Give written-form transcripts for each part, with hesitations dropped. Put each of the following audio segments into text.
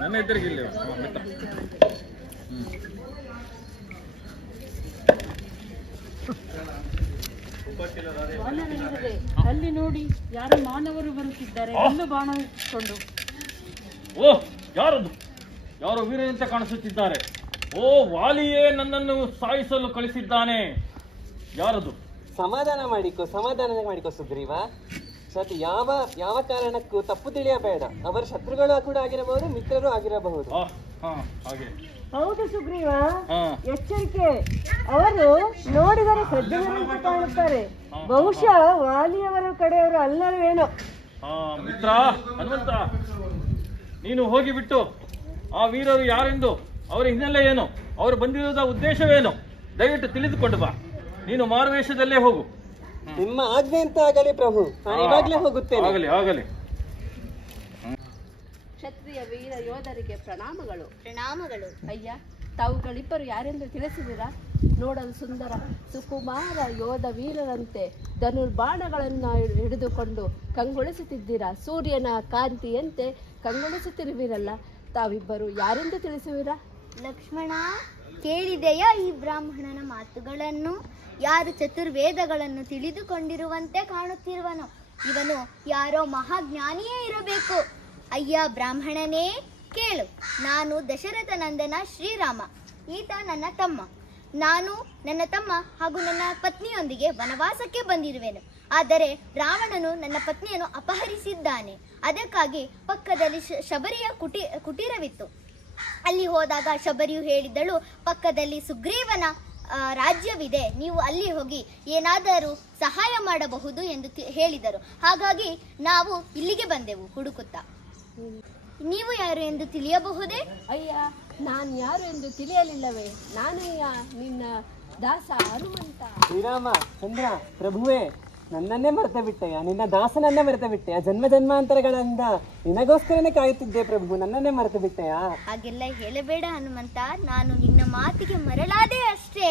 ನನ್ನ ಎದುರಿಗಿಲ್ಲ ಅಲ್ಲಿ ನೋಡಿ ಯಾರು ಮಾನವರು ಬರುತ್ತಿದ್ದಾರೆ ಬಾಣ ಇಟ್ಕೊಂಡು. ಓ ಯಾರದು? ಯಾರೋ ವೀರನಂತೆ ಕಾಣಿಸುತ್ತಿದ್ದಾರೆ. ಓ ವಾಲಿಯೇ ನನ್ನನ್ನು ಸಾಯಿಸಲು ಕಳಿಸಿದ್ದಾನೆ. ಯಾರದು? ಸಮಾಧಾನ ಮಾಡಿಕೋ ಸುಗ್ರೀವ. ಸತಿ ಯಾವ ಯಾವ ಕಾರಣಕ್ಕೂ ತಪ್ಪು ತಿಳಿಯಬೇಡ. ಅವರ ಶತ್ರುಗಳು ಕೂಡ ಆಗಿರಬಹುದು, ಮಿತ್ರರು ಆಗಿರಬಹುದು. ಹಾಗೆ ಹೌದು ಸುಗ್ರೀವ, ಎಚ್ಚರಿಕೆ. ಅವರು ನೋಡಿದರೆ ಸಜ್ಜನರಂತೆ ಕಾಣುತ್ತಾರೆ. ಬಹುಶಃ ವಾಲಿಯವರ ಕಡೆಯವರು ಅಲ್ಲವೇನೋ. ಮಿತ್ರ ಹನುಮಂತ, ನೀನು ಹೋಗಿಬಿಟ್ಟು ಆ ವೀರರು ಯಾರೆಂದು, ಅವರ ಹಿನ್ನೆಲೆ ಏನು, ಅವರು ಬಂದಿರೋದ ಉದ್ದೇಶವೇನು ದಯವಿಟ್ಟು ತಿಳಿದುಕೊಂಡು ಬಾ. ನೀನು ಮಾರುವೇಷದಲ್ಲೇ ಹೋಗು. ನಿಮ್ಮ ಆಜ್ಞೆ ಅಂತ ಆಗಲಿ ಪ್ರಭು, ನಾನು ಇವಾಗಲೇ ಹೋಗುತ್ತೇನೆ. ಆಗಲಿ ಆಗಲಿ. ಕ್ಷತ್ರಿಯ ವೀರ ಯೋಧರಿಗೆ ಪ್ರಣಾಮಗಳು. ಪ್ರಣಾಮಗಳು. ಅಯ್ಯ, ತಾವುಗಳಿಬ್ಬರು ಯಾರೆಂದು ತಿಳಿಸಿದಿರಾ? ನೋಡಲು ಸುಂದರ ಸುಕುಮಾರ ಯೋಧ ವೀರರಂತೆ ಧನುರ್ಬಾಣಗಳನ್ನು ಹಿಡಿದುಕೊಂಡು ಕಂಗೊಳಿಸುತ್ತಿದ್ದೀರಾ. ಸೂರ್ಯನ ಕಾಂತಿಯಂತೆ ಕಂಗೊಳಿಸುತ್ತಿರುವಿರಲ್ಲ. ತಾವಿಬ್ಬರು ಯಾರೆಂದು ತಿಳಿಸುವಿರಾ? ಲಕ್ಷ್ಮಣ, ಕೇಳಿದೆಯಾ ಈ ಬ್ರಾಹ್ಮಣನ ಮಾತುಗಳನ್ನು? ಯಾರು ಚತುರ್ವೇದಗಳನ್ನು ತಿಳಿದುಕೊಂಡಿರುವಂತೆ ಕಾಣುತ್ತಿರುವನು. ಇವನು ಯಾರೋ ಮಹಾಜ್ಞಾನಿಯೇ ಇರಬೇಕು. ಅಯ್ಯ ಬ್ರಾಹ್ಮಣನೇ, ಕೇಳು. ನಾನು ದಶರಥ ನಂದನ ಶ್ರೀರಾಮ. ಈತ ನನ್ನ ತಮ್ಮ. ನಾನು ನನ್ನ ತಮ್ಮ ಹಾಗೂ ನನ್ನ ಪತ್ನಿಯೊಂದಿಗೆ ವನವಾಸಕ್ಕೆ ಬಂದಿರುವೆನು. ಆದರೆ ರಾವಣನು ನನ್ನ ಪತ್ನಿಯನ್ನು ಅಪಹರಿಸಿದ್ದಾನೆ. ಅದಕ್ಕಾಗಿ ಪಕ್ಕದಲ್ಲಿ ಶಬರಿಯ ಕುಟೀರವಿತ್ತು. ಅಲ್ಲಿ ಹೋದಾಗ ಶಬರಿಯು ಹೇಳಿದಳು, ಪಕ್ಕದಲ್ಲಿ ಸುಗ್ರೀವನ ರಾಜ್ಯವಿದೆ, ನೀವು ಅಲ್ಲಿ ಹೋಗಿ ಏನಾದರೂ ಸಹಾಯ ಮಾಡಬಹುದು ಎಂದು ಹೇಳಿದರು. ಹಾಗಾಗಿ ನಾವು ಇಲ್ಲಿಗೆ ಬಂದೆವು ಹುಡುಕುತ್ತಾ. ನೀವು ಯಾರು ಎಂದು ತಿಳಿಯಬಹುದೇ? ಅಯ್ಯ, ನಾನು ಯಾರು ಎಂದು ತಿಳಿಯಲಿಲ್ಲವೇ? ನಾನಯ್ಯ ನಿನ್ನ ದಾಸ ಹನುಮಂತ. ಶ್ರೀರಾಮ ಚಂದ್ರ ಪ್ರಭುವೇ, ನನ್ನನ್ನೇ ಮರೆತ ಬಿಟ್ಟೆಯ, ನಿನ್ನ ದಾಸನನ್ನೇ ಮರೆತ ಬಿಟ್ಟೆಯ. ಜನ್ಮ ಜನ್ಮಾಂತರಗಳಿಂದ ನಿನಗೋಸ್ಕರನೇ ಕಾಯುತ್ತಿದ್ದೆ ಪ್ರಭು, ನನ್ನನ್ನೇ ಮರೆತು ಬಿಟ್ಟೆಯ. ಹಾಗೆಲ್ಲ ಹೇಳಬೇಡ ಹನುಮಂತ, ನಾನು ನಿನ್ನ ಮಾತಿಗೆ ಮರಳಾದೆ ಅಷ್ಟೇ.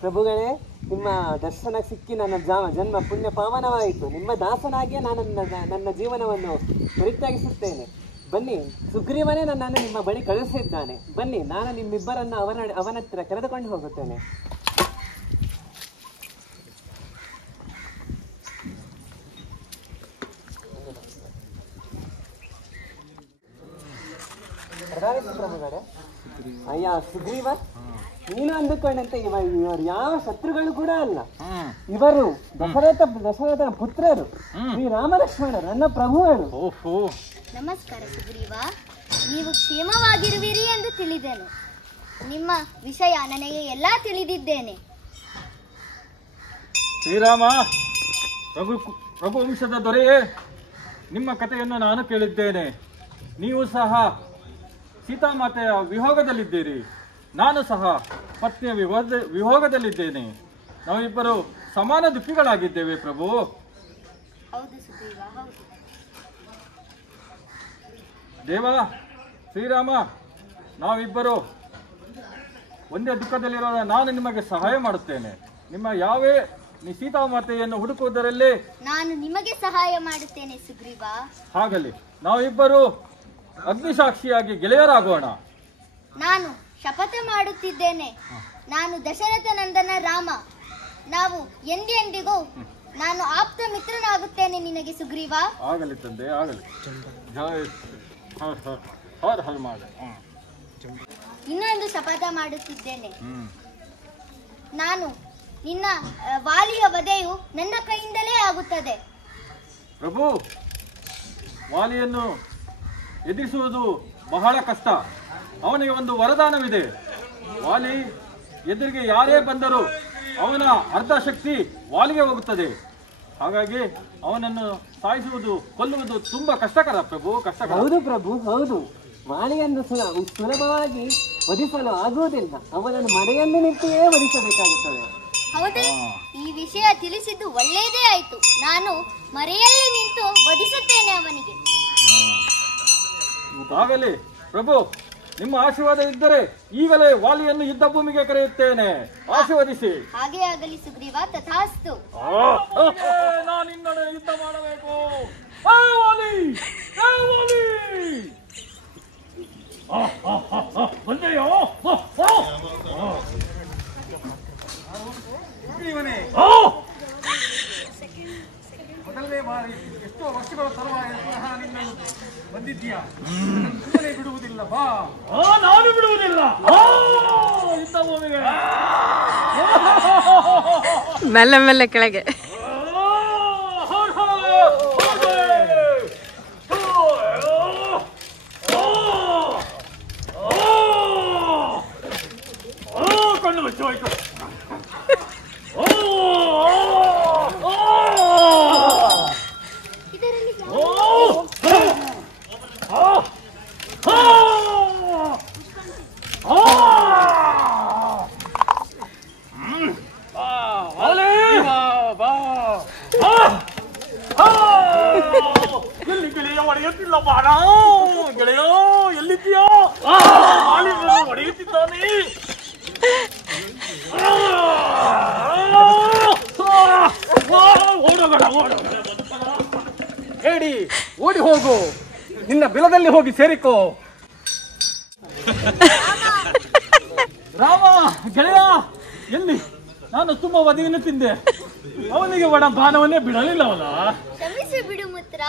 ಪ್ರಭುಗಳೇ, ನಿಮ್ಮ ದರ್ಶನ ಸಿಕ್ಕಿ ನನ್ನ ಜನ್ಮ ಪುಣ್ಯ ಪಾವನವಾಯಿತು. ನಿಮ್ಮ ದಾಸನಾಗಿಯೇ ನಾನು ನನ್ನ ಜೀವನವನ್ನು ಪರಿತ್ಯಾಗಿಸುತ್ತೇನೆ. ಬನ್ನಿ, ಸುಗ್ರೀವನೇ ನನ್ನನ್ನು ನಿಮ್ಮ ಬಳಿ ಕಳಿಸಿದ್ದಾನೆ. ಬನ್ನಿ, ನಾನು ನಿಮ್ಮಿಬ್ಬರನ್ನು ಅವನ ಹತ್ತಿರ ಕರೆದುಕೊಂಡು ಹೋಗುತ್ತೇನೆ. ಪ್ರಭುಗಳೇ, ಅಯ್ಯ ಸುಗ್ರೀವ, ನೀನು ಅಂದುಕೊಂಡಂತೆ ಇವರು ಯಾವ ಶತ್ರುಗಳು ಕೂಡ ಅಲ್ಲ. ಇವರು ದಶರಥನ ಪುತ್ರರು, ಶ್ರೀ ರಾಮಲಕ್ಷ್ಮಣರು, ನನ್ನ ಪ್ರಭುಗಳು. ನಮಸ್ಕಾರ ಸುಗ್ರೀವ, ನೀವು ಕ್ಷೇಮವಾಗಿರುವಿರಿ ಎಂದು ತಿಳಿದೆನು. ನಿಮ್ಮ ವಿಷಯ ನನಗೆ ಎಲ್ಲ ತಿಳಿದಿದ್ದೇನೆ. ಶ್ರೀರಾಮ, ರಘುವಂಶದ ದೊರೆಯೇ, ನಿಮ್ಮ ಕಥೆಯನ್ನು ನಾನು ಕೇಳಿದ್ದೇನೆ. ನೀವು ಸಹ ಸೀತಾಮಾತೆಯ ವಿಯೋಗದಲ್ಲಿದ್ದೀರಿ, ನಾನು ಸಹ ಪತ್ನಿಯ ವಿಯೋಗದಲ್ಲಿದ್ದೇನೆ. ನಾವಿಬ್ಬರು ಸಮಾನ ದುಃಖಿಗಳಾಗಿದ್ದೇವೆ ಪ್ರಭು. ಹೌದು ಸುಗ್ರೀವ, ಹೌದು. ದೇವ ಶ್ರೀರಾಮ, ನಾವಿಬ್ಬರು ಒಂದೇ ದುಃಖದಲ್ಲಿರೋದ ನಾನು ನಿಮಗೆ ಸಹಾಯ ಮಾಡುತ್ತೇನೆ. ನಿಮ್ಮ ಸೀತಾಮಾತೆಯನ್ನು ಹುಡುಕುವುದರಲ್ಲಿ ನಾನು ನಿಮಗೆ ಸಹಾಯ ಮಾಡುತ್ತೇನೆ ಸುಗ್ರೀವ. ಹಾಗಲಿ, ನಾವಿಬ್ಬರು ಅಗ್ನಿಸಾಕ್ಷಿಯಾಗಿ ಗೆಳೆಯರಾಗೋಣ. ನಾನು ಶಪಥ ಮಾಡುತ್ತಿದ್ದೇನೆ, ನಾನು ದಶರಥ ನಂದನ ರಾಮ. ನಾವು ಎಂದೆಂದಿಗೂ ನಾನು ಆಪ್ತ ಮಿತ್ರನಾಗುತ್ತೇನೆ ನಿನಗೆ ಸುಗ್ರೀವ. ಆಗಲಿ ತಂದೆ, ಆಗಲಿ. ಇನ್ನೊಂದು ಶಪಥ ಮಾಡುತ್ತಿದ್ದೇನೆ, ನಾನು ನಿನ್ನ ವಾಲಿಯ ವಧೆಯು ನನ್ನ ಕೈಯಿಂದಲೇ ಆಗುತ್ತದೆ. ಪ್ರಭು, ವಾಲಿಯನ್ನು ಎದುರಿಸುವುದು ಬಹಳ ಕಷ್ಟ. ಅವನಿಗೆ ಒಂದು ವರದಾನವಿದೆ. ವಾಲಿ ಎದುರಿಗೆ ಯಾರೇ ಬಂದರೂ ಅವನ ಅರ್ಧ ಶಕ್ತಿ ವಾಲಿಗೆ ಹೋಗುತ್ತದೆ. ಹಾಗಾಗಿ ಅವನನ್ನು ಸಾಯಿಸುವುದು, ಕೊಲ್ಲುವುದು ತುಂಬಾ ಕಷ್ಟಕರ ಪ್ರಭು, ಕಷ್ಟಕರ. ಹೌದು ಪ್ರಭು, ಹೌದು. ವಾಲಿಯನ್ನು ಸುಲಭವಾಗಿ ವಧಿಸಲು ಆಗುವುದಿಲ್ಲ. ಅವನನ್ನು ಮನೆಯಲ್ಲಿ ನಿಂತಿಯೇ ವಧಿಸಬೇಕಾಗುತ್ತದೆ. ಹೌದೇ? ಈ ವಿಷಯ ತಿಳಿಸಿದ್ದು ಒಳ್ಳೆಯದೇ ಆಯ್ತು. ನಾನು ಮರೆಯಲ್ಲಿ ನಿಂತು ವಧಿಸುತ್ತೇನೆ ಅವನಿಗೆ. ಆಗಲಿ ಪ್ರಭು, ನಿಮ್ಮ ಆಶೀರ್ವಾದ ಇದ್ದರೆ ಈಗಲೇ ವಾಲಿಯನ್ನು ಯುದ್ಧ ಭೂಮಿಗೆ ಕರೆಯುತ್ತೇನೆ. ಆಶೀರ್ವದಿಸಿ. ಹಾಗೆ ಆಗಲಿ ಸುಗ್ರೀವ, ತಥಾಸ್ತು. ನಾನು ನಿನ್ನೊಡನೆ ಯುದ್ಧ ಮಾಡಬೇಕು. ಎಷ್ಟೋ ವರ್ಷಗಳ ತರುವಾಯ ಪುನಃ ನಿನ್ನನ್ನು ಬಂದಿದ್ದೀಯಾ, ಸುಮ್ಮನೆ ಬಿಡುವುದಿಲ್ಲ. ಬಾ. ನಾನು ಬಿಡುವುದಿಲ್ಲ. ಇಂಥ ಭೂಮಿಗೆ ಮೆಲ್ಲ ಮೆಲ್ಲ ಕೆಳಗೆ. ಕಣ್ಣು ಮುಚ್ಚಿ ಹೋಯ್ತು. ಎಲ್ಲಿ ಗೆಳೆಯ ಒಡೆಯುತ್ತಿಲ್ಲ ಬಾಣ. ಗೆಳೆಯ ಎಲ್ಲಿದ್ದೀಯೋ? ಒಡೆಯುತ್ತಿದ್ದಾನೆ. ಹೇಳಿ, ಓಡಿ ಹೋಗು, ನಿನ್ನ ಬಿಲದಲ್ಲಿ ಹೋಗಿ ಸೇರಿಕೋ. ರಾಮ ಗೆಳೆಯ ಎಲ್ಲಿ? ನಾನು ತುಂಬಾ ಒದಗಿನ ತಿಂದೆ. ಅವನಿಗೆ ಒಡ ಬಾಣವನ್ನೇ ಬಿಡಲಿಲ್ಲವಲ್ಲ. ಕ್ಷಮಿಸಿ ಬಿಡು ಮುತ್ರ,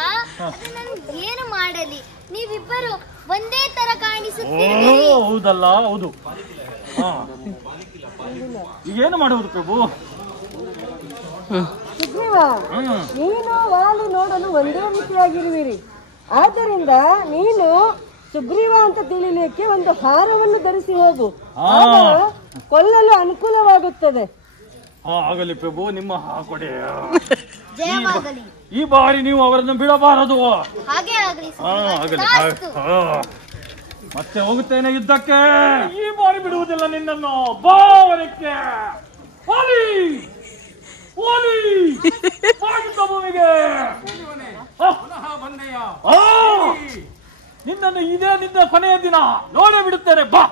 ಅದು ನನ್ಗೆ ಏನು ಮಾಡಲಿ, ನೀವಿಬ್ಬರು ಒಂದೇ ತರ ಕಾಣಿಸುತ್ತೀರಿ. ಹೌದಲ್ಲ, ಹೌದು. ಈಗೇನು ಮಾಡುವುದು ಪ್ರಭು? ಸುಗ್ರೀವ, ನೀನು ವಾಲಿ ನೋಡಲು ಒಂದೇ ರೀತಿಯಾಗಿರುವಿರಿ. ಆದ್ದರಿಂದ ನೀನು ಸುಗ್ರೀವ ಅಂತ ತಿಳಿಲಿಕ್ಕೆ ಒಂದು ಹಾರವನ್ನು ಧರಿಸಿ ಹೋಗು, ಕೊಲ್ಲಲು ಅನುಕೂಲವಾಗುತ್ತದೆ. ಆಗಲಿ ಪ್ರಭು, ನಿಮ್ಮ ಕೊಡೆ. ಜಯವಾಗಲಿ. ಈ ಬಾರಿ ನೀವು ಅವರನ್ನು ಬಿಡಬಾರದು. ಹಾಗೆ ಆಗಲಿ. ಮತ್ತೆ ಹೋಗುತ್ತೇನೆ ಯುದ್ಧಕ್ಕೆ. ಈ ಬಾರಿ ಬಿಡುವುದಿಲ್ಲ ನಿನ್ನನ್ನು. ಬಾವರಕ್ಕೆ ಭೂಮಿಗೆ ನಿನ್ನನ್ನು ಇದೇ ನಿನ್ನ ಕೊನೆಯ ದಿನ ನೋಡೇ ಬಿಡುತ್ತೇನೆ. ಬಾ.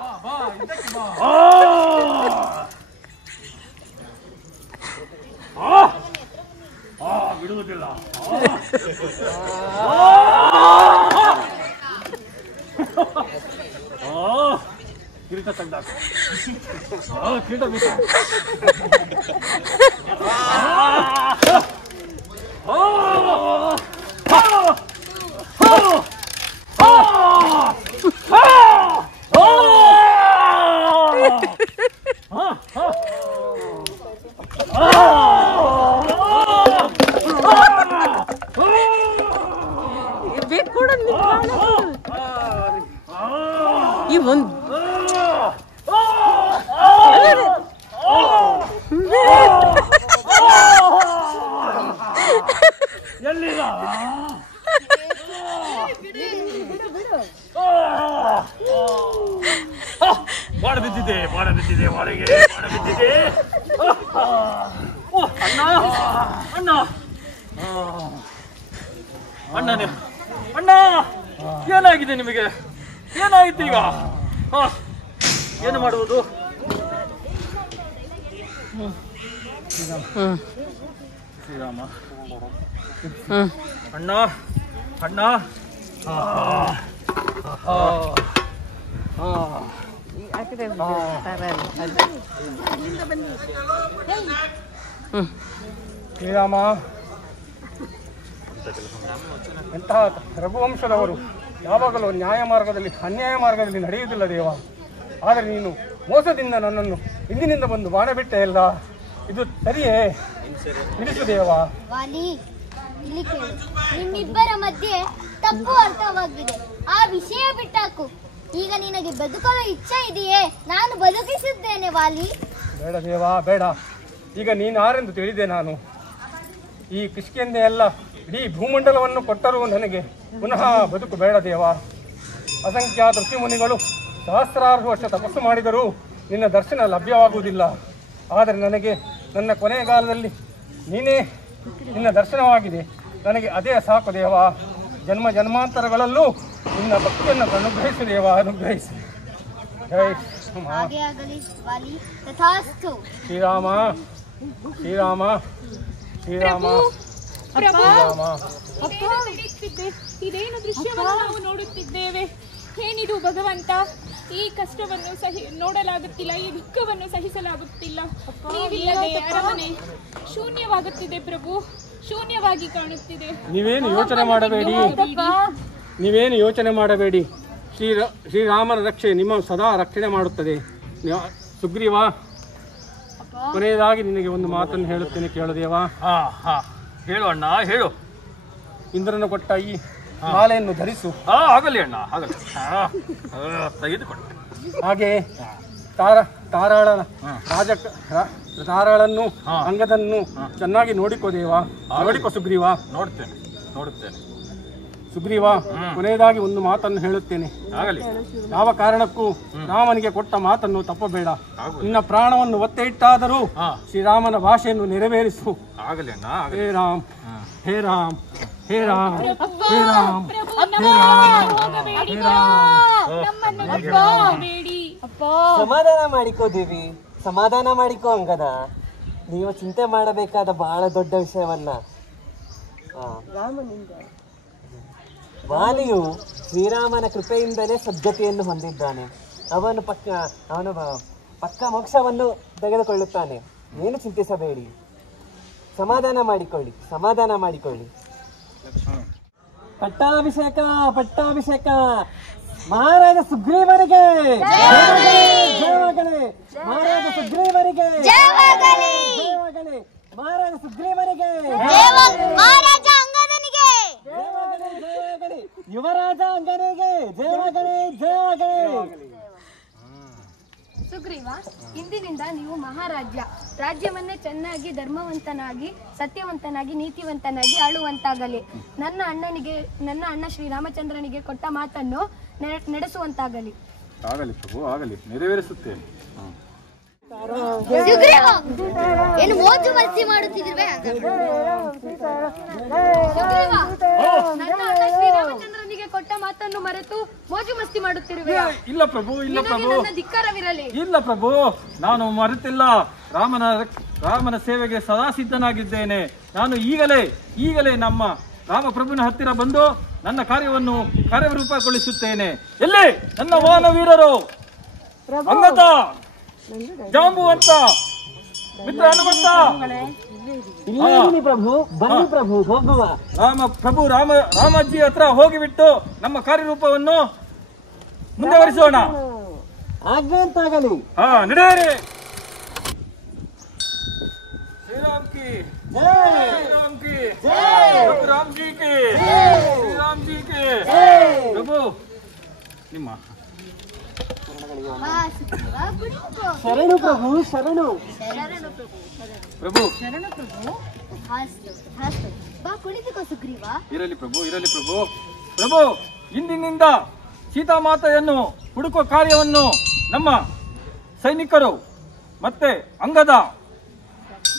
ಬಿಡುವುದಿಲ್ಲ. ಕಿರೀಟ ತೆಗ್ದಾಕ. ಕಿರೀಟ ಬೇಕು. ಈ ಒಂದು ಎಲ್ಲಿದ? ಬಾಡ ಬಿದ್ದಿದೆ, ಬಾಡ ಬಿದ್ದಿದೆ, ಬಾಡಿಗೆ ಬಾಡ ಬಿದ್ದಿದೆ. ಅಣ್ಣ ಅಣ್ಣ ಅಣ್ಣ ಅಣ್ಣ, ಏನಾಗಿದೆ ನಿಮಗೆ? ಏನಾಗಿತ್ತು ಈಗ? ಏನು ಮಾಡುವುದು? ಶ್ರೀರಾಮ ಅಣ್ಣ ಅಣ್ಣ. ಶ್ರೀರಾಮ, ಎಂತಹ ರಘುವಂಶದವರು ಯಾವಾಗಲೂ ನ್ಯಾಯ ಮಾರ್ಗದಲ್ಲಿ ಅನ್ಯಾಯ ಮಾರ್ಗದಲ್ಲಿ ನಡೆಯುವುದಿಲ್ಲ ದೇವ. ಆದರೆ ನೀನು ಮೋಸದಿಂದ ನನ್ನನ್ನು ಹಿಂದಿನಿಂದ ಬಂದು ಬಾಣ ಬಿಟ್ಟೆ ಅಲ್ಲ, ಇದು ಸರಿಯೇ? ನಿಲ್ಲಿಸು ದೇವ. ವಾಲಿ, ಇಲ್ಲಿ ಕೇಳು, ನಿಮ್ಮಿಬ್ಬರ ಮಧ್ಯೆ ತಪ್ಪು ಅರ್ಥವಾಗಿದೆ. ಆ ವಿಷಯ ಬಿಟ್ಟಾಕು. ಈಗ ನಿನಗೆ ಬದುಕಲು ಇಚ್ಛೆ ಇದೆಯೇ? ನಾನು ಬದುಕಿಸಿದ್ದೇನೆ ವಾಲಿ. ಬೇಡ ದೇವ, ಬೇಡ. ಈಗ ನೀನು ಯಾರೆಂದು ತಿಳಿದೆ ನಾನು. ಈ ಕಿಷ್ಕಿಂದೆ ಎಲ್ಲ ಇಡೀ ಭೂಮಂಡಲವನ್ನು ಕೊಟ್ಟರೂ ನನಗೆ ಪುನಃ ಬದುಕು ಬೇಡ ದೇವ. ಅಸಂಖ್ಯಾತ ಋಷಿಮುನಿಗಳು ಸಹಸ್ರಾರು ವರ್ಷ ತಪಸ್ಸು ಮಾಡಿದರೂ ನಿನ್ನ ದರ್ಶನ ಲಭ್ಯವಾಗುವುದಿಲ್ಲ. ಆದರೆ ನನಗೆ ನನ್ನ ಕೊನೆಗಾಲದಲ್ಲಿ ನೀನೇ ನಿನ್ನ ದರ್ಶನವಾಗಿದೆ. ನನಗೆ ಅದೇ ಸಾಕು ದೇವ. ಜನ್ಮ ಜನ್ಮಾಂತರಗಳಲ್ಲೂ ನಿನ್ನ ಭಕ್ತಿಯನ್ನು ಅನುಗ್ರಹಿಸು ದೇವ, ಅನುಗ್ರಹಿಸು. ಜೈ ಹಾಗೆ ಆಗಲಿ ವಾಲಿ. ತಥಾಸ್ತು. ಶ್ರೀರಾಮ ಶ್ರೀರಾಮ ಶ್ರೀರಾಮ ಶ್ರೀರಾಮ. ಇದೇನು ದೃಶ್ಯವನ್ನು ನಾವು ನೋಡುತ್ತಿದ್ದೇವೆ? ಏನಿದು ಭಗವಂತ? ಈ ಕಷ್ಟವನ್ನು ನೋಡಲಾಗುತ್ತಿಲ್ಲ, ಈ ದುಃಖವನ್ನು ಸಹಿಸಲಾಗುತ್ತಿಲ್ಲ. ನೀವಿಲ್ಲದೆ ಅರಮನೆ ಶೂನ್ಯವಾಗುತ್ತಿದೆ ಪ್ರಭು. ಶೂನ್ಯವಾಗಿ ಕಾಣುತ್ತಿದೆ. ನೀವೇನು ಯೋಚನೆ ಮಾಡಬೇಡಿ. ಶ್ರೀರಾಮನ ರಕ್ಷೆ ನಿಮ್ಮ ಸದಾ ರಕ್ಷಣೆ ಮಾಡುತ್ತದೆ. ಸುಗ್ರೀವ, ಕೊನೆಯದಾಗಿ ನಿನಗೆ ಒಂದು ಮಾತನ್ನು ಹೇಳುತ್ತೇನೆ, ಕೇಳುದೇವಾ? ಹೇಳು ಅಣ್ಣ, ಹೇಳು. ಇಂದ್ರನು ಕೊಟ್ಟ ಈ ಮಾಲೆಯನ್ನು ಧರಿಸು. ಆಗಲಿ ಅಣ್ಣ, ಆಗಲಿ. ತೆಗೆದುಕೊಂಡು ಹಾಗೆ ತಾರಾಳನ್ನು ಅಂಗದನ್ನು ಚೆನ್ನಾಗಿ ನೋಡಿಕೋ ದೇವಾ, ನೋಡಿಕೋ ಸುಗ್ರೀವ. ನೋಡುತ್ತೇನೆ ಸುಗ್ರೀವ, ಕೊನೆಯದಾಗಿ ಒಂದು ಮಾತನ್ನು ಹೇಳುತ್ತೇನೆ. ಆಗಲಿ. ಯಾವ ಕಾರಣಕ್ಕೂ ರಾಮನಿಗೆ ಕೊಟ್ಟ ಮಾತನ್ನು ತಪ್ಪಬೇಡ. ನಿನ್ನ ಪ್ರಾಣವನ್ನು ಒತ್ತೆ ಇಟ್ಟಾದರೂ ಶ್ರೀರಾಮನ ಭಾಷೆಯನ್ನು ನೆರವೇರಿಸು. ಆಗಲಿ ಅಣ್ಣ. ಹೇ ರಾಮ್, ಹೇ ರಾಮ್, ಹೇ ರಾಮ್, ಹೇ ರಾಮ್, ಸಮಾಧಾನ ಮಾಡಿಕೋ ದೇವಿ, ಸಮಾಧಾನ ಮಾಡಿಕೋ ಅಂಗದ. ನೀವು ಚಿಂತೆ ಮಾಡಬೇಕಾದ ಬಹಳ ದೊಡ್ಡ ವಿಷಯವನ್ನ. ವಾಲಿಯು ಶ್ರೀರಾಮನ ಕೃಪೆಯಿಂದಲೇ ಸದ್ಗತಿಯನ್ನು ಹೊಂದಿದ್ದಾನೆ. ಅವನು ಪಕ್ಕ ಮೋಕ್ಷವನ್ನು ತೆಗೆದುಕೊಳ್ಳುತ್ತಾನೆ. ಏನು ಚಿಂತಿಸಬೇಡಿ, ಸಮಾಧಾನ ಮಾಡಿಕೊಳ್ಳಿ. ಪಟ್ಟಾಭಿಷೇಕ ಮಹಾರಾಜ ಸುಗ್ರೀವನಿಗೆ ಜಯವಾಗಲಿ. ಮಹಾರಾಜ ಸುಗ್ರೀವನಿಗೆ ಜಯವಾಗಲಿ. ಮಹಾರಾಜ ಸುಗ್ರೀವನಿಗೆ ಮಹಾರಾಜ ಅಂಗದನಿಗೆ ಜಯವಾಗಲಿ. ಯುವರಾಜ ಅಂಗನಿಗೆ ಜಯವಾಗಲಿ. ಸುಗ್ರೀವ, ಇಂದಿನಿಂದ ನೀವು ಮಹಾರಾಜ್ಯ. ರಾಜ್ಯವನ್ನೇ ಚೆನ್ನಾಗಿ ಧರ್ಮವಂತನಾಗಿ, ಸತ್ಯವಂತನಾಗಿ, ನೀತಿವಂತನಾಗಿ ಆಳುವಂತಾಗಲಿ. ನನ್ನ ಅಣ್ಣ ಶ್ರೀರಾಮಚಂದ್ರನಿಗೆ ಕೊಟ್ಟ ಮಾತನ್ನು ನಡೆಸುವಂತಾಗಲಿ. ಆಗಲಿ ಪ್ರಭು, ಆಗಲಿ, ನೆರವೇರಿಸುತ್ತೇನೆ. ಸುಗ್ರೀವ, ಏನು ಮೋಜು ಮಸ್ತಿ ಮಾಡುತ್ತಿದ್ದಿರುವೆ? ಸುಗ್ರೀವ, ನನ್ನ ಅಣ್ಣ ಶ್ರೀರಾಮಚಂದ್ರನಿಗೆ ಕೊಟ್ಟ ಮಾತನ್ನು ಮರೆತು ಮೋಜು ಮಸ್ತಿ ಮಾಡುತ್ತಿರುವೆ. ಇಲ್ಲ ಪ್ರಭು, ಧಿಕ್ಕಾರವಿರಲಿ. ಇಲ್ಲ ಪ್ರಭು, ನಾನು ಮರೆತಿಲ್ಲ. ರಾಮನ ಸೇವೆಗೆ ಸದಾ ಸಿದ್ಧನಾಗಿದ್ದೇನೆ. ನಾನು ಈಗಲೇ ನಮ್ಮ ರಾಮಪ್ರಭುವಿನ ಹತ್ತಿರ ಬಂದು ನನ್ನ ಕಾರ್ಯರೂಪಗೊಳಿಸುತ್ತೇನೆ. ಎಲ್ಲಿ ನನ್ನ ವಾನವೀರರು? ಅಂಗದ, ಜಾಂಬುವಂತ, ಮಿತ್ರ ಹನುಮಂತ. ಪ್ರಭು, ಬನ್ನಿ ಪ್ರಭು, ಹೋಗುವ. ರಾಮಜ್ಜಿ ಹತ್ರ ಹೋಗಿಬಿಟ್ಟು ನಮ್ಮ ಕಾರ್ಯರೂಪವನ್ನು ಮುಂದುವರಿಸೋಣ. ಆಜ್ಞೆಂತಾಗಲಿ. ನಡೆಯಿರಿ. ಶ್ರೀರಾಮ್ ಕಿ ಜೈ, ಶ್ರೀರಾಮ್ ಕಿ ಜೈ, ರಾಮಜಿ ಕಿ ಜೈ, ಶ್ರೀರಾಮ್ಜಿ ಕಿ ಜೈ. ಪ್ರಭು, ನಿಮ್ಮ ಶರಣು ಪ್ರಭು, ಶರಣು ಪ್ರಭು. ಬಾ ಕುಳಿತುಕೋ ಸುಗ್ರೀವ. ಇರಲಿ ಪ್ರಭು. ಪ್ರಭು, ಇಂದಿನಿಂದ ಸೀತಾಮಾತೆಯನ್ನು ಹುಡುಕುವ ಕಾರ್ಯವನ್ನು ನಮ್ಮ ಸೈನಿಕರು ಮತ್ತೆ ಅಂಗದ,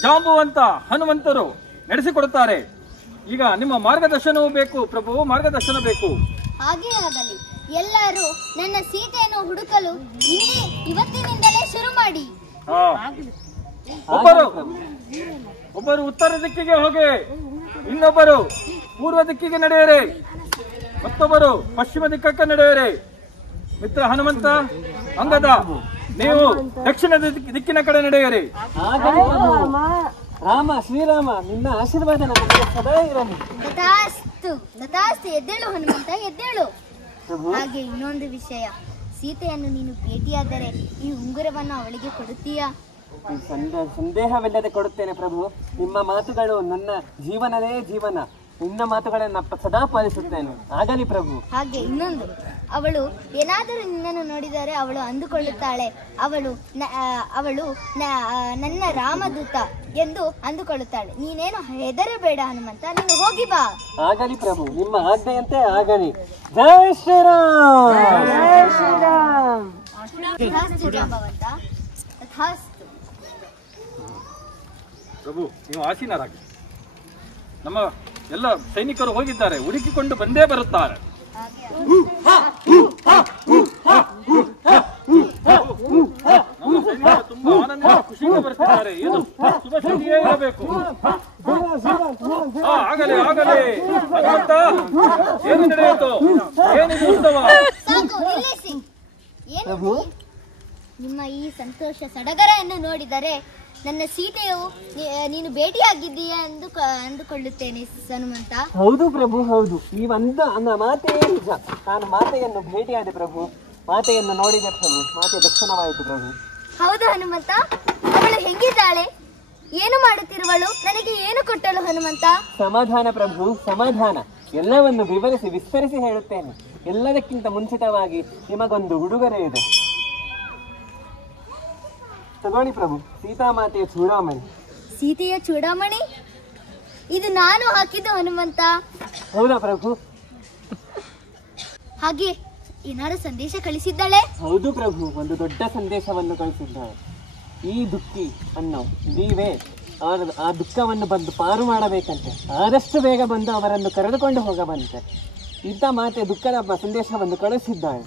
ಜಾಂಬುವಂತ, ಹನುಮಂತರು ನಡೆಸಿಕೊಡುತ್ತಾರೆ. ಈಗ ನಿಮ್ಮ ಮಾರ್ಗದರ್ಶನವೂ ಬೇಕು ಪ್ರಭು, ಮಾರ್ಗದರ್ಶನ ಬೇಕು. ಹಾಗೇ ಆಗಲಿ. ಎಲ್ಲರೂ ನನ್ನ ಸೀತೆಯನ್ನು ಹುಡುಕಲು ಇವತ್ತಿನಿಂದಲೇ ಶುರು ಮಾಡಿ. ಒಬ್ಬರು ಉತ್ತರ ದಿಕ್ಕಿಗೆ ಹೋಗಿ, ಇನ್ನೊಬ್ಬರು ಪೂರ್ವ ದಿಕ್ಕಿಗೆ ನಡೆಯಿರಿ, ಮತ್ತೊಬ್ಬರು ಪಶ್ಚಿಮ ದಿಕ್ಕಕ್ಕೆ ನಡೆಯಿರಿ. ಮಿತ್ರ ಹನುಮಂತ, ಅಂಗದ, ನೀವು ದಕ್ಷಿಣ ದಿಕ್ಕಿನ ಕಡೆ ನಡೆಯಿರಿ. ಶ್ರೀರಾಮ, ನಿನ್ನ ಆಶೀರ್ವಾದ ನಮಗೆ ಸದಾ ಇರಲಿ. ತಥಾಸ್ತು. ಎದ್ದೇಳು ಹನುಮಂತ, ಎದ್ದೇಳು. ಹಾಗೆ ಇನ್ನೊಂದು ವಿಷಯ, ಸೀತೆಯನ್ನು ನೀನು ಭೇಟಿಯಾದರೆ ಈ ಉಂಗುರವನ್ನು ಅವಳಿಗೆ ಕೊಡುತ್ತೀಯಾ? ಸಂದೇಹವಿಲ್ಲದೆ ಕೊಡುತ್ತೇನೆ ಪ್ರಭು. ನಿಮ್ಮ ಮಾತುಗಳು ನನ್ನ ಜೀವನವೇ ಜೀವನ. ನಿನ್ನ ಮಾತುಗಳನ್ನು ಸದಾ ಪಾಲಿಸುತ್ತೇನೆ. ಆಗಲಿ ಪ್ರಭು. ಹಾಗೆ ಇನ್ನೊಂದು, ಅವಳು ಏನಾದರೂ ನಿನ್ನನ್ನು ನೋಡಿದರೆ ಅವಳು ಅಂದುಕೊಳ್ಳುತ್ತಾಳೆ, ಅವಳು ನನ್ನ ರಾಮದೂತ ಎಂದು ಅಂದುಕೊಳ್ಳುತ್ತಾಳೆ. ನೀನೇನು ಹೆದರಬೇಡ ಹನುಮಂತ, ನೀನು ಹೋಗಿ ಬಾ. ಆಗಲಿ ಪ್ರಭು, ನಿಮ್ಮ ಆಜ್ಞೆಯಂತೆ ಆಗಲಿ. ಜೈ ಶ್ರೀರಾಮ್. ಜೈ ಶ್ರೀರಾಮ್. ತಥಾಸ್ತು ಜಾಂಬವಂತ, ತಥಾಸ್ತು. ಪ್ರಭು, ನೀವು ಆಸೀನರಾಗಿ. ನಮ್ಮ ಎಲ್ಲ ಸೈನಿಕರು ಹೋಗಿದ್ದಾರೆ, ಹುಡುಕಿಕೊಂಡು ಬಂದೇ ಬರುತ್ತಾರೆ. ನಮ್ಮ ಸೈನಿಕರು ತುಂಬಾ ಆನಂದ ಖುಷಿಯಿಂದ ಬರುತ್ತಿದ್ದಾರೆ. ಏನು ಶುಭ ಸುದ್ದಿಯೇ ಇರಬೇಕು. ಆಗಲೇ ಹನುಮಂತ, ಏನು ನಡೆಯಿತು? ಏನಿದು ಉತ್ಸವ? ಸಾಕು, ನಿಲ್ಲಿಸಿ. ಏನು ನಿಮ್ಮ ಈ ಸಂತೋಷ ಸಡಗರವನ್ನು ನೋಡಿದರೆ ನನ್ನ ಸೀತೆಯು ನೀನು ಭೇಟಿಯಾಗಿದ್ದೀಯಾ ಎಂದು ಅಂದುಕೊಳ್ಳುತ್ತೇನೆ ಹನುಮಂತ. ಹೌದು ಪ್ರಭು, ಹೌದು. ನೀವಂದ ಮಾತೆಯೇ ನಿಜ. ನಾನು ಮಾತೆಯನ್ನು ಭೇಟಿಯಾದೆ ಪ್ರಭು, ಮಾತೆಯನ್ನು ನೋಡಿದೆ ಪ್ರಭು, ಮಾತೆ ದರ್ಶನವಾಯಿತು ಪ್ರಭು. ಹೌದು ಹನುಮಂತ, ಅವಳು ಹೆಂಗಿದ್ದಾಳೆ? ಏನು ಮಾಡುತ್ತಿರುವಳು? ನನಗೆ ಏನು ಕೊಟ್ಟಳು ಹನುಮಂತ? ಸಮಾಧಾನ ಪ್ರಭು, ಸಮಾಧಾನ. ಎಲ್ಲವನ್ನು ವಿಸ್ತರಿಸಿ ಹೇಳುತ್ತೇನೆ. ಎಲ್ಲದಕ್ಕಿಂತ ಮುಂಚಿತವಾಗಿ ನಿಮಗೊಂದು ಉಡುಗೊರೆ ಇದೆ. ತಗೊಳ್ಳಿ ಪ್ರಭು, ಸೀತಾಮಾತೆಯ ಚೂಡಾಮಣಿ. ಸೀತೆಯ ಚೂಡಾಮಣಿ? ಇದು ನಾನು ಹಾಕಿದ್ದು ಹನುಮಂತ. ಹೌದಾ ಪ್ರಭು? ಹಾಗೆ ಏನಾರು ಸಂದೇಶ ಕಳಿಸಿದ್ದಾಳೆ? ಹೌದು ಪ್ರಭು, ಒಂದು ದೊಡ್ಡ ಸಂದೇಶವನ್ನು ಕಳಿಸಿದ್ದಾಳೆ. ಈ ದುಃಖಿ ಅನ್ನೋ ನೀವೇ ಆ ದುಃಖವನ್ನು ಬಂದು ಪಾರು ಮಾಡಬೇಕಂತೆ. ಆದಷ್ಟು ಬೇಗ ಬಂದು ಅವರನ್ನು ಕರೆದುಕೊಂಡು ಹೋಗಬಂತೆ. ಇದ್ದ ಮಾತೆ ದುಃಖದ ಸಂದೇಶವನ್ನು ಕಳಿಸಿದ್ದಾಳೆ.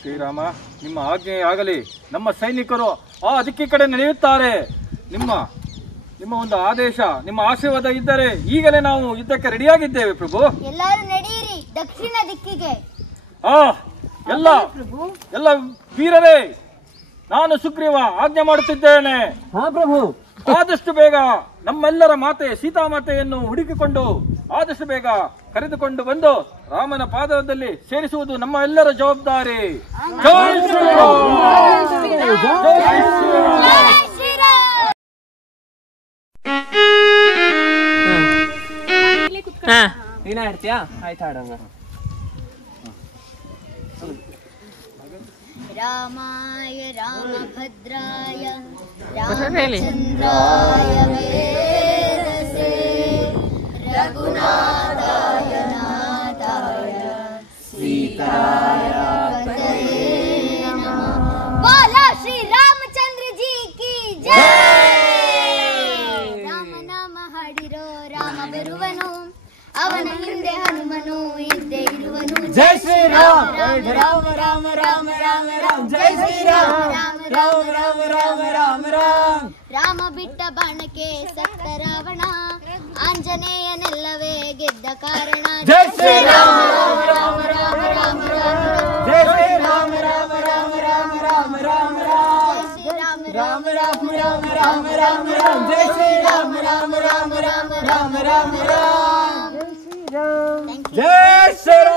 ಶ್ರೀರಾಮ, ನಿಮ್ಮ ಆಜ್ಞೆ ಆಗಲಿ. ನಮ್ಮ ಸೈನಿಕರು ಆ ದಿಕ್ಕಿ ಕಡೆ ನಡೆಯುತ್ತಾರೆ. ನಿಮ್ಮ ಒಂದು ಆದೇಶ, ನಿಮ್ಮ ಆಶೀರ್ವಾದ ಇದ್ದರೆ ಈಗಲೇ ನಾವು ಯುದ್ಧಕ್ಕೆ ರೆಡಿಯಾಗಿದ್ದೇವೆ ಪ್ರಭು. ಎಲ್ಲರೂ ನಡೆಯಿರಿ ದಕ್ಷಿಣ ದಿಕ್ಕಿಗೆ. ಎಲ್ಲ ವೀರರೇ, ನಾನು ಸುಗ್ರೀವ ಆಜ್ಞೆ ಮಾಡುತ್ತಿದ್ದೇನೆ. ಹಾ ಪ್ರಭು. ಆದಷ್ಟು ಬೇಗ ನಮ್ಮೆಲ್ಲರ ಮಾತೆ ಸೀತಾಮಾತೆಯನ್ನು ಹುಡುಕಿಕೊಂಡು ಆದಷ್ಟು ಬೇಗ ಕರೆದುಕೊಂಡು ಬಂದು ರಾಮನ ಪಾದದಲ್ಲಿ ಸೇರಿಸುವುದು ನಮ್ಮ ಎಲ್ಲರ ಜವಾಬ್ದಾರಿ. ಜೈ ನೀನ ಹೇಳ್ತೀಯಾ? ಆಯ್ತು, ಹಾಡೋಣ. ರಾಮಾಯ ರಾಮಭದ್ರಾಯ ರಾಮಚಂದ್ರಾಯ ವೇದಸೇ ರಘುನಾಥಾಯ ನಾಥಾಯ ಸೀತಾಯ ಪತಯೇ ನಮಃ. बोलो श्री रामचंद्र जी की जय. ರಾಮ ನಾಮ ಹಾಡಿರೋ ರಾಮ ಬರುವನು, ಅವನ ಹಿಂದೆ ಹನುಮನು ಇದ್ದೇ ಇರುವನು. ಜೈ ಶ್ರೀರಾಮ್. ರಾಮ ರಾಮ ರಾಮ ರಾಮ ರಾಮ. ಜೈ ಶ್ರೀರಾಮ್. ರಾಮ ರಾಮ ರಾಮ ರಾಮ ರಾಮ. ರಾಮ ಬಿಟ್ಟ ಬಾಣಕ್ಕೆ ಸತ್ತ ರಾವಣ, ಆಂಜನೇಯನೆಲ್ಲವೇ ಗೆದ್ದ ಕಾರಣ. ಜೈ ಶ್ರೀರಾಮ. ರಾಮ ರಾಮ ರಾಮ ರಾಮ ರಾಮ. ಜೈ ಶ್ರೀರಾಮ. ರಾಮ ರಾಮ ರಾಮ ರಾಮ ರಾಮ ರಾಮ. ರಾಮ ರಾಮ ರಾಮ ರಾಮ ರಾಮ ರಾಮ. ಜೈ ಶ್ರೀರಾಮ. ರಾಮ ರಾಮ ರಾಮ ರಾಮ ರಾಮ ರಾಮ. ಜೈ ಶ್ರೀರಾಮ್. ಜೈ ಶ್ರೀರಾಮ್.